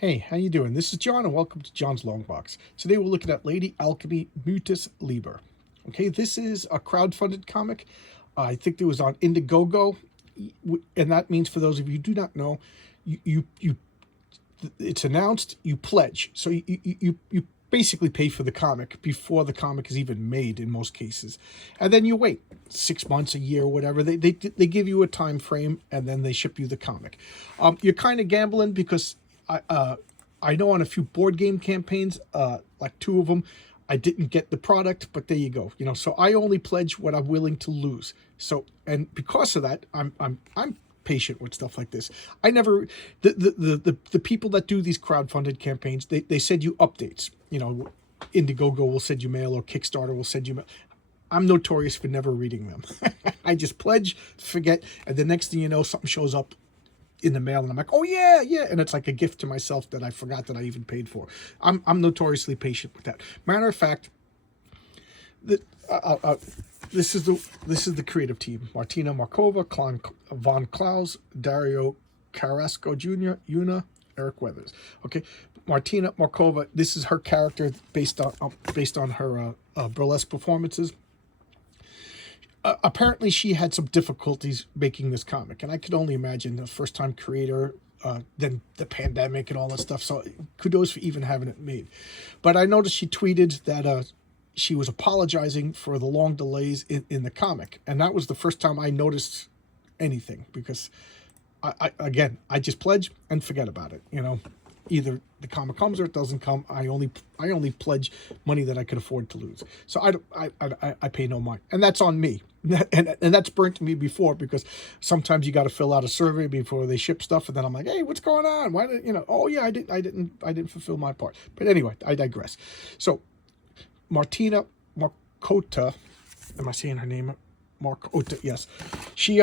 Hey, how you doing? This is John, and welcome to John's Long Box. Today we're looking at Lady Alchemy Mutus Liber. Okay, this is a crowdfunded comic. I think it was on Indiegogo, and that means, for those of you who do not know, you it's announced, you pledge. So you basically pay for the comic before the comic is even made in most cases, and then you wait 6 months, a year, whatever. They give you a time frame, and then they ship you the comic. You're kind of gambling because I know on a few board game campaigns, like two of them, I didn't get the product, but there you go. So I only pledge what I'm willing to lose. So, and because of that, I'm patient with stuff like this. I never the people that do these crowdfunded campaigns, they send you updates. Indiegogo will send you mail, or Kickstarter will send you mail. I'm notorious for never reading them. I just pledge, forget, and the next thing you know, something shows up in the mail, and I'm like, oh yeah, and it's like a gift to myself that I forgot that I even paid for. I'm notoriously patient with that. Matter of fact, this is the creative team: Martina Markova, Von Klaus, Dario Carrasco Jr., Una, Eric Weathers. Okay, Martina Markova. This is her character based on her burlesque performances. Apparently she had some difficulties making this comic, and I could only imagine, the first time creator, then the pandemic and all that stuff, so kudos for even having it made. But I noticed she tweeted that she was apologizing for the long delays in the comic, and that was the first time I noticed anything, because I just pledge and forget about it. Either the comic comes or it doesn't come. I only pledge money that I could afford to lose. So I pay no mind, and that's on me. And that's burnt me before, because sometimes you got to fill out a survey before they ship stuff, and then I'm like, hey, what's going on? Why did Oh yeah, I didn't fulfill my part. But anyway, I digress. So Martina Markota, am I saying her name? Markota, yes. She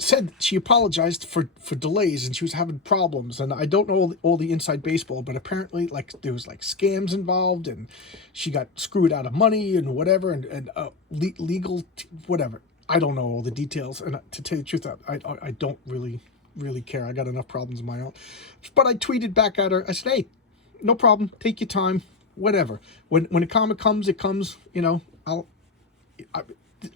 said she apologized for delays, and she was having problems, and I don't know all the inside baseball, but apparently, like, there was like scams involved, and she got screwed out of money and whatever, and legal whatever. I don't know all the details, and to tell you the truth, I don't really care. I got enough problems of my own. But I tweeted back at her. I said, hey, no problem, take your time, whatever. When a comic comes, it comes.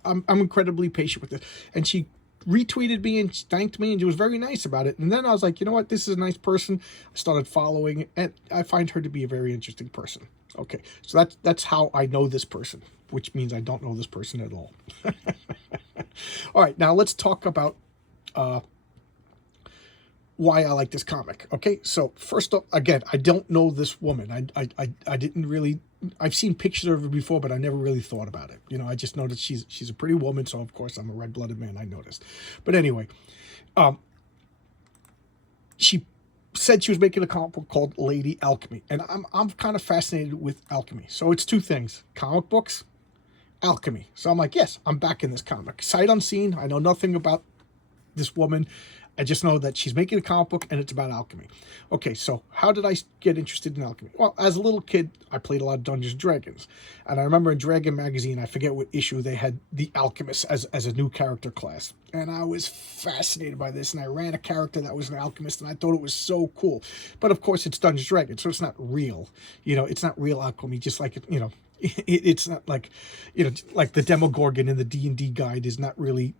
I'm incredibly patient with this. And she retweeted me and thanked me, and she was very nice about it. And then I was like, you know what, this is a nice person. I started following, and I find her to be a very interesting person. Okay, so that's how I know this person, which means I don't know this person at all. All right, now let's talk about why I like this comic. Okay, so first up, again, I don't know this woman. I didn't really. I've seen pictures of her before, but I never really thought about it. I just noticed she's a pretty woman, so of course I'm a red-blooded man. I noticed. But anyway, she said she was making a comic book called Lady Alchemy, and I'm kind of fascinated with alchemy. So it's two things: comic books, alchemy. So I'm like, yes, I'm back in this comic. Sight unseen. I know nothing about this woman. I just know that she's making a comic book, and it's about alchemy. Okay, so how did I get interested in alchemy? Well, as a little kid, I played a lot of Dungeons & Dragons. And I remember in Dragon Magazine, I forget what issue, they had the Alchemist as a new character class. And I was fascinated by this, and I ran a character that was an alchemist, and I thought it was so cool. But of course, it's Dungeons & Dragons, so it's not real. It's not real alchemy, just like, it's not like, like the Demogorgon in the D&D guide is not really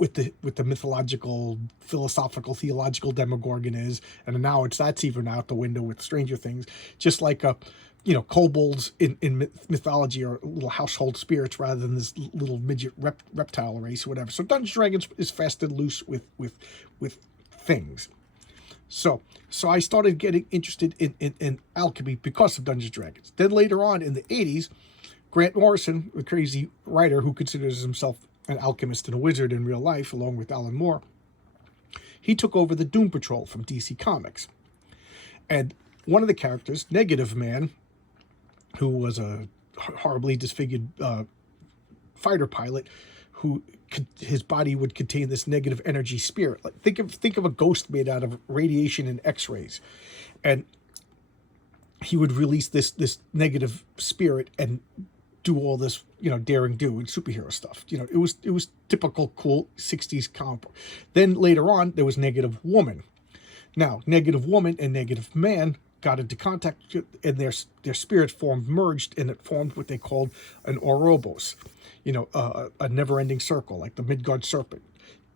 with the mythological, philosophical, theological Demogorgon is, and now that's even out the window with Stranger Things. Just like kobolds in mythology are little household spirits rather than this little midget reptile race or whatever. So Dungeons & Dragons is fast and loose with things. So I started getting interested in alchemy because of Dungeons & Dragons. Then later on in the 80s, Grant Morrison, the crazy writer who considers himself an alchemist and a wizard in real life, along with Alan Moore, he took over the Doom Patrol from DC Comics. And one of the characters, Negative Man, who was a horribly disfigured fighter pilot, who his body would contain this negative energy spirit. Like, think of a ghost made out of radiation and X-rays, and he would release this negative spirit and do all this, daring do and superhero stuff. It was typical cool 60s comic book. Then later on, there was Negative Woman. Now, Negative Woman and Negative Man got into contact, and their spirit formed merged, and it formed what they called an Ouroboros, a never-ending circle, like the Midgard serpent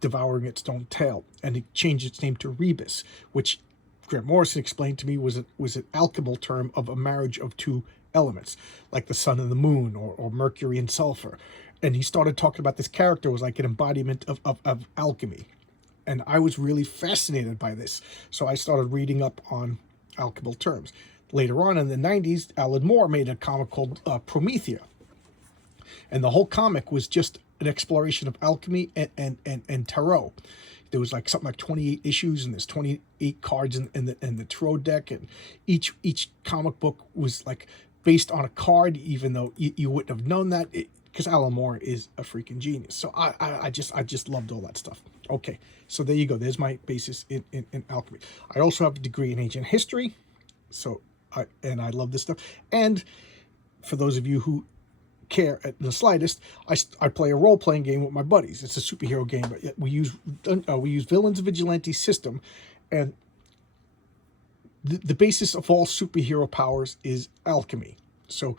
devouring its own tail, and it changed its name to Rebus, which Grant Morrison explained to me was an alchemical term of a marriage of two elements, like the sun and the moon, or mercury and sulfur. And he started talking about this character was like an embodiment of alchemy. And I was really fascinated by this. So I started reading up on alchemical terms. Later on in the 90s, Alan Moore made a comic called Promethea. And the whole comic was just an exploration of alchemy and tarot. There was like something like 28 issues, and there's 28 cards in the tarot deck, and each comic book was like based on a card, even though you wouldn't have known that, because Alan Moore is a freaking genius. So I just loved all that stuff. Okay, so there you go. There's my basis in alchemy. I also have a degree in ancient history, so I love this stuff. And for those of you who care at the slightest, I play a role-playing game with my buddies. It's a superhero game, but we use Villains Vigilante system, and the basis of all superhero powers is alchemy. So,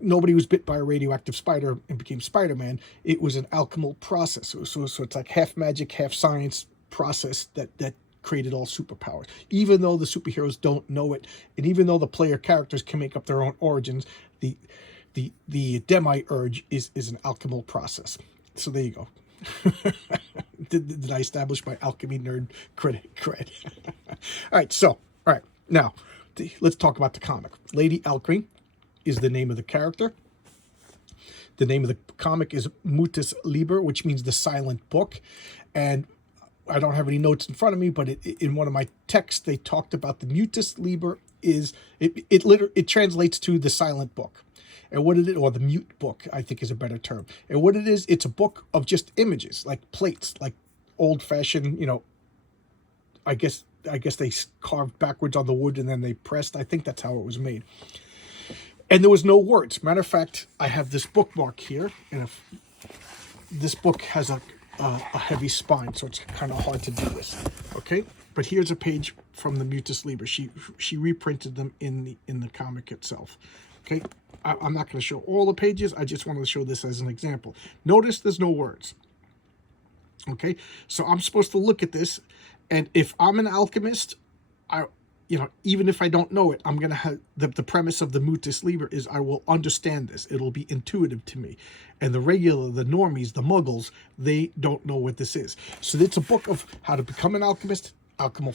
nobody was bit by a radioactive spider and became Spider-Man. It was an alchemical process. So it's like half magic, half science process that created all superpowers. Even though the superheroes don't know it, and even though the player characters can make up their own origins, the demi-urge is an alchemical process. So there you go. Did I establish my alchemy nerd cred? All right, now let's talk about the comic. Lady Alchemy is the name of the character. The name of the comic is Mutus Liber, which means the silent book. And I don't have any notes in front of me, but in one of my texts, they talked about the Mutus Liber it translates to the silent book. And what it is, or the mute book, I think is a better term. And what it is, it's a book of just images, like plates, like old-fashioned, I guess they carved backwards on the wood and then they pressed. I think that's how it was made. And there was no words. Matter of fact, I have this bookmark here, and this book has a heavy spine, so it's kind of hard to do this. Okay, but here's a page from the Mutus Liber. She reprinted them in the comic itself. Okay, I'm not going to show all the pages. I just wanted to show this as an example. Notice there's no words. Okay, so I'm supposed to look at this, and if I'm an alchemist, even if I don't know it, I'm going to have the premise of the Mutus Liber is I will understand this. It'll be intuitive to me. And the normies, the muggles, they don't know what this is. So it's a book of how to become an alchemist, alchemical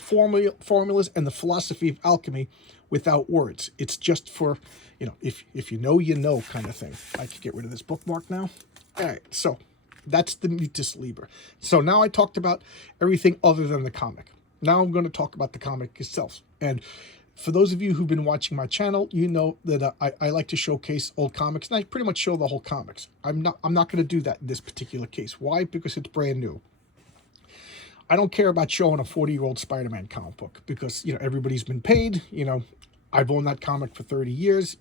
formulas, and the philosophy of alchemy without words. It's just for, if you know kind of thing. I can get rid of this bookmark now. All right, so that's the Mutus Liber. So now I talked about everything other than the comic. Now I'm going to talk about the comic itself. And for those of you who've been watching my channel, you know that I like to showcase old comics, and I pretty much show the whole comics. I'm not going to do that in this particular case. Why? Because it's brand new. I don't care about showing a 40-year-old Spider-Man comic book because, everybody's been paid. I've owned that comic for 30 years.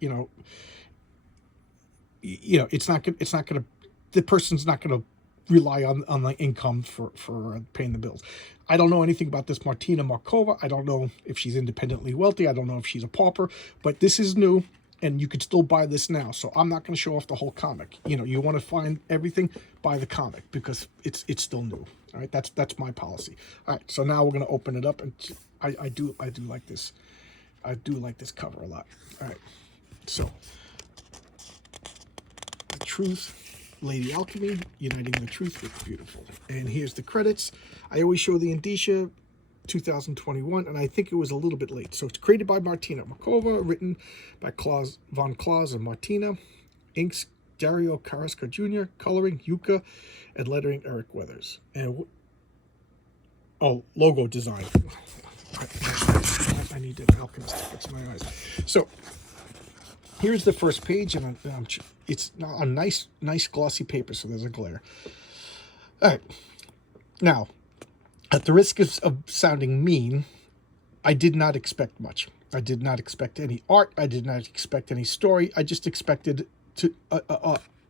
It's not going to, the person's not going to rely on the income for paying the bills. I don't know anything about this Martina Markova. I don't know if she's independently wealthy. I don't know if she's a pauper, but this is new, and you could still buy this now. So I'm not going to show off the whole comic. You want to find everything, buy the comic because it's still new. All right, that's my policy. All right, so now we're going to open it up, and I do like this. I do like this cover a lot. All right, so the truth. Lady Alchemy, uniting the truth with beautiful. And here's the credits. I always show the indicia, 2021, and I think it was a little bit late. So it's created by Martina Markova, written by Klaus von Klaus and Martina, inks Dario Carrasco Jr., coloring Yuka, and lettering Eric Weathers. And logo design. I need an alchemist to fix my eyes. So here's the first page, and it's a nice glossy paper, so there's a glare. All right. Now, at the risk of sounding mean, I did not expect much. I did not expect any art. I did not expect any story. I just expected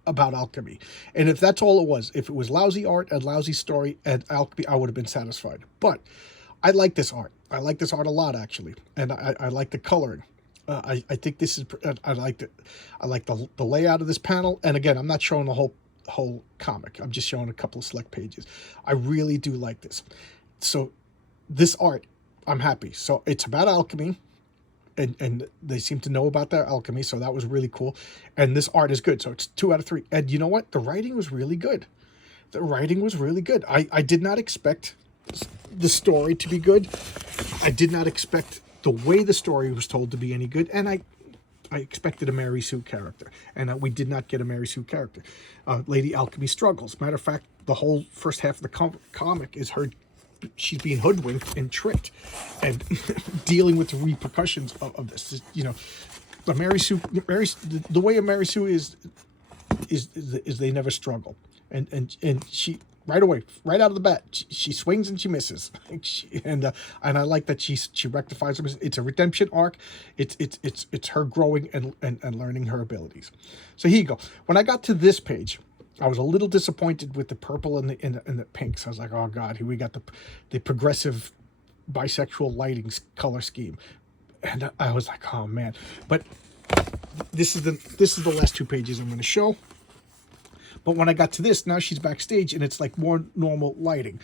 about alchemy. And if that's all it was, if it was lousy art and lousy story and alchemy, I would have been satisfied. But I like this art. I like this art a lot, actually, and I like the coloring. I think this is. I like it. I like the layout of this panel. And again, I'm not showing the whole comic. I'm just showing a couple of select pages. I really do like this. So this art, I'm happy. So it's about alchemy, and they seem to know about their alchemy. So that was really cool. And this art is good. So it's 2 out of 3. And you know what? The writing was really good. The writing was really good. I did not expect the story to be good. I did not expect the way the story was told to be any good, and I expected a Mary Sue character, and we did not get a Mary Sue character. Lady Alchemy struggles. Matter of fact, the whole first half of the comic is her. She's being hoodwinked and tricked, and dealing with the repercussions of this. You know, the the way a Mary Sue is they never struggle, and she. Right away, right out of the bat, she swings and she misses, and I like that she rectifies them. It's a redemption arc. It's her growing and learning her abilities. So here you go. When I got to this page, I was a little disappointed with the purple and the pinks. I was like, oh god, here we got the progressive bisexual lighting color scheme, and I was like, oh man. But this is the last 2 pages I'm going to show. But when I got to this, now she's backstage, and it's like more normal lighting.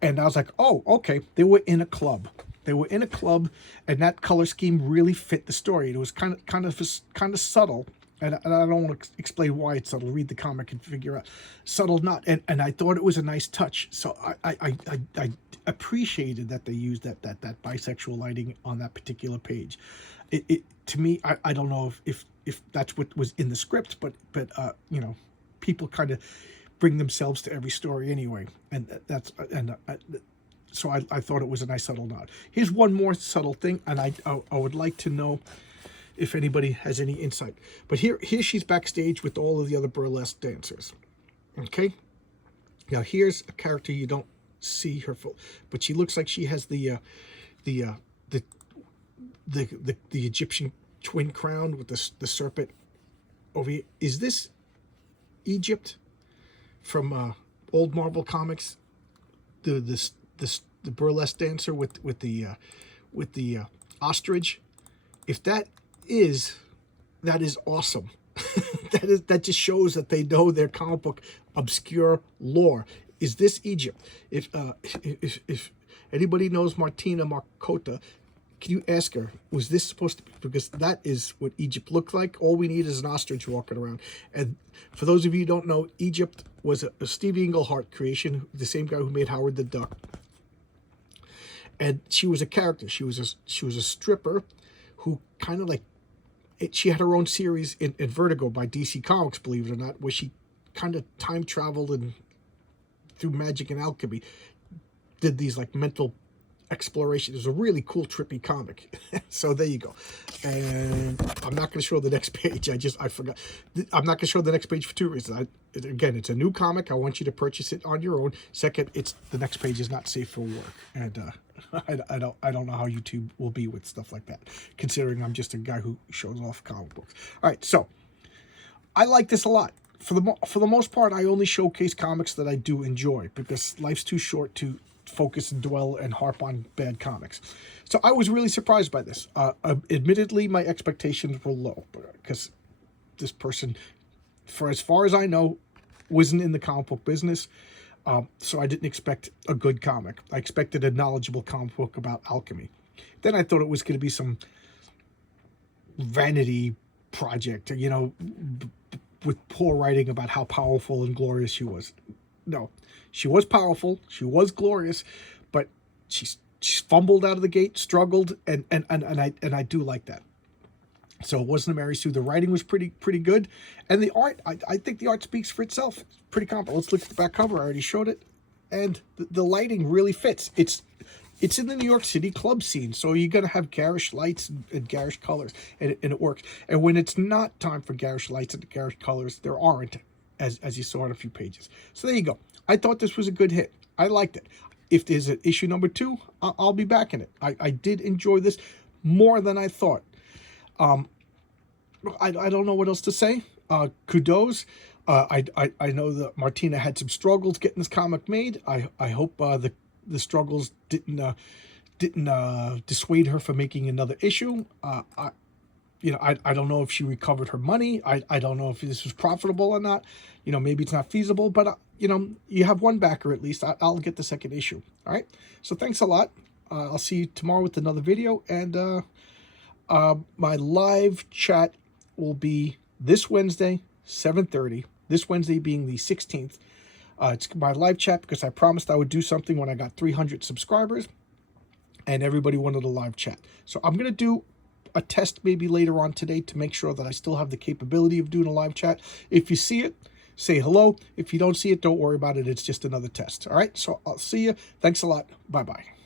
And I was like, oh, okay. They were in a club. They were in a club, and that color scheme really fit the story. It was kind of subtle, and I don't want to explain why it's subtle. Read the comic and figure out. Subtle, not. And I thought it was a nice touch. So I appreciated that they used that bisexual lighting on that particular page. It to me, I don't know if that's what was in the script, but you know. People kind of bring themselves to every story anyway, and so I thought it was a nice subtle nod. Here's one more subtle thing, and I would like to know if anybody has any insight. But here she's backstage with all of the other burlesque dancers. Okay, now here's a character you don't see her full, but she looks like she has the Egyptian twin crown with the serpent over here. Is this Egypt from old Marvel comics? The burlesque dancer with the ostrich. If that is awesome. that just shows that they know their comic book obscure lore. Is this Egypt? If anybody knows Martina Marcota, can you ask her, was this supposed to be? Because that is what Egypt looked like. All we need is an ostrich walking around. And for those of you who don't know, Egypt was a Steve Englehart creation, the same guy who made Howard the Duck. And she was a character. She was a stripper who kind of like, she had her own series in Vertigo by DC Comics, believe it or not, where she kind of time traveled and through magic and alchemy did these like mental exploration. It was a really cool, trippy comic. So there you go. And I'm not going to show the next page. I forgot. I'm not going to show the next page for 2 reasons. Again, it's a new comic. I want you to purchase it on your own. Second, the next page is not safe for work. And I don't know how YouTube will be with stuff like that, considering I'm just a guy who shows off comic books. All right, so I like this a lot. For the most part, I only showcase comics that I do enjoy, because life's too short to focus and dwell and harp on bad comics. So I was really surprised by this. Admittedly, my expectations were low, because this person, for as far as I know, wasn't in the comic book business. So I didn't expect a good comic. I expected a knowledgeable comic book about alchemy. Then I thought it was going to be some vanity project, you know, with poor writing about how powerful and glorious she was. No, she was powerful, she was glorious, but she fumbled out of the gate, struggled, and I do like that. So it wasn't a Mary Sue. The writing was pretty good, and the art, I think the art speaks for itself. It's pretty competent. Let's look at the back cover. I already showed it, and the lighting really fits. It's in the New York City club scene, so you're gonna have garish lights and garish colors, and it works. And when it's not time for garish lights and garish colors, there aren't, as you saw in a few pages. So there you go. I thought this was a good hit. I liked it. If there's an issue number 2, I'll be back in it. I did enjoy this more than I thought. I don't know what else to say. Kudos. I know that Martina had some struggles getting this comic made. I hope the struggles didn't didn't dissuade her from making another issue. I don't know if she recovered her money. I don't know if this was profitable or not. Maybe it's not feasible, but you have one backer at least. I'll get the second issue. All right. So thanks a lot. I'll see you tomorrow with another video, and my live chat will be this Wednesday, 7:30. This Wednesday being the 16th. It's my live chat because I promised I would do something when I got 300 subscribers, and everybody wanted a live chat. So I'm gonna do a test maybe later on today to make sure that I still have the capability of doing a live chat. If you see it, say hello. If you don't see it, don't worry about it. It's just another test. All right. So I'll see you. Thanks a lot. Bye-bye.